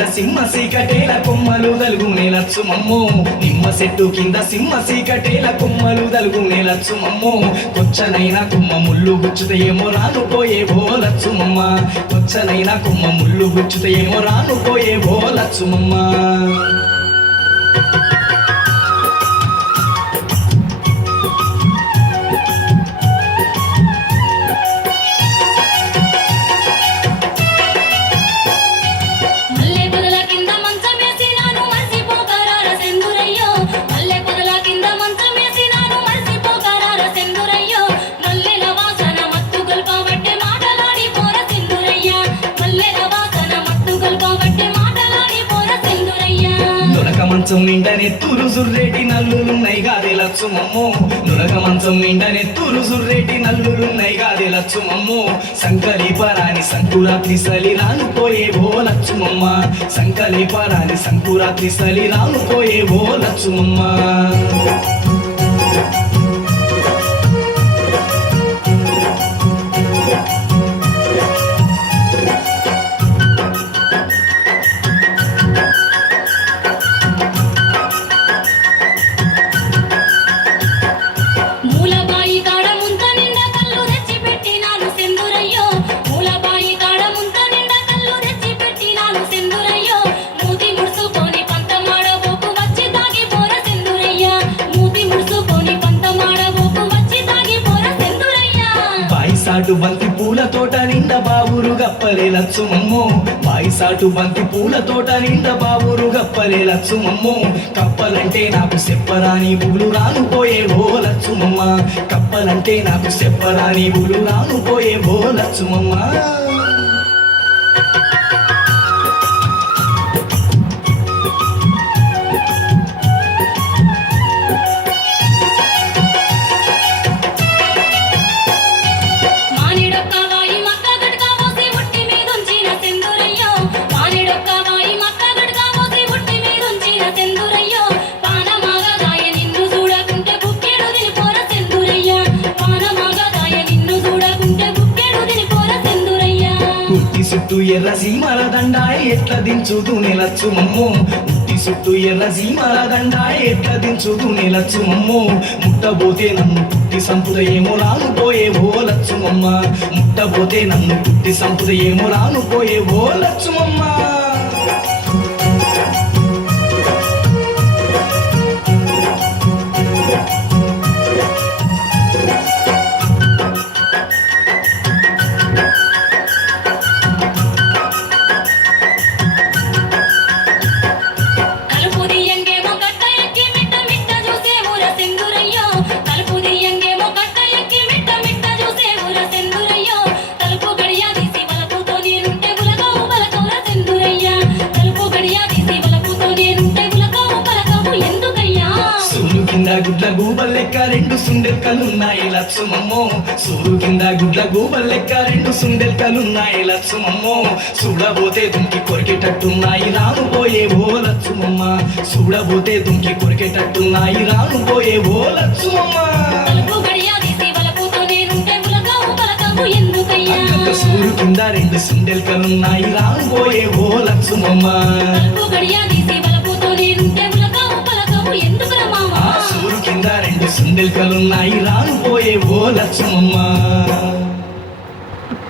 కింద సింహ సీకటేల కొమ్మలు దలుగునే లచ్చుమమ్మో నిమ్మ చెట్టు కింద సింహ సీకటేల కొమ్మలు దలుగునే లచ్చుమమ్మో కొచ్చనైనా కుమ్మ ముళ్ళు గుచ్చుతయేమో రానుపోయేవో లచ్చుమమ్మ కొచ్చనైనా కుమ్మ ముళ్ళు గుచ్చుతయేమో రానుపోయేవో లచ్చుమమ్మ మంచం నిండా నెత్తూరు సుర్రేటి నల్లులున్నాయి గాదే లచ్చుమమ్మో నులగ మంచం నిండా నెత్తూరు సుర్రేటి నల్లులున్నాయి గాదే లచ్చుమమ్మో సంకలి పరాని సంకురాత్రి సలి రానుపోయేవో లచ్చుమమ్మ సంకలి పరాని సంకురాత్రి సలి రానుపోయేవో లచ్చుమమ్మ సాటు బంతి పూల తోట నిండా బావురు గప్పలే లచ్చుమమ్మో సాటు బంతి పూల తోట నిండా బావురు గప్పలే లచ్చుమమ్మో కప్పలంటే నాకు చెప్పరాని బులు రానుపోయేవో లచ్చుమమ్మ కప్పలంటే నాకు చెప్పరాని బులు రానుపోయేవో లచ్చుమమ్మ చుట్టూ ఎర్ర సీమల దండాయ ఎట్లా దించుతూ నిలచ్చుమమ్మో ముట్టి చుట్టూ ఎర్ర సీమల దండాయ ఎట్లా దించుతూ నిలచ్చుమమ్మో ముట్టబోతే నన్ను పుట్టి సంపుదయేమో రానుపోయేవో లచ్చుమమ్మ ముట్టబోతే నన్ను పుట్టి సంపుదయేమో రానుపోయేవో లచ్చుమమ్మ గుడ్ల గూబల్ లెక్క రెండు సుండెల్కలున్నాయి లచ్చుమమ్మో సూరు కింద గుడ్ల గూబల్ లెక్క రెండు సుండెల్కలున్నాయి లచ్చుమమ్మో చూడబోతే దుంకి కొరికేటట్టున్నాయి రానుపోయేవో లచ్చుమమ్మ చూడబోతే దుంకి కొరికేటట్టున్నాయి రానుపోయేవో లచ్చుమమ్మ సూరు కింద రెండు సుండెల్కలున్నాయి రానుపోయేవో లచ్చుమమ్మ సూరు కింద రెండు సుండెల్కలున్నాయి రానుపోయేవో లచ్చుమమ్మ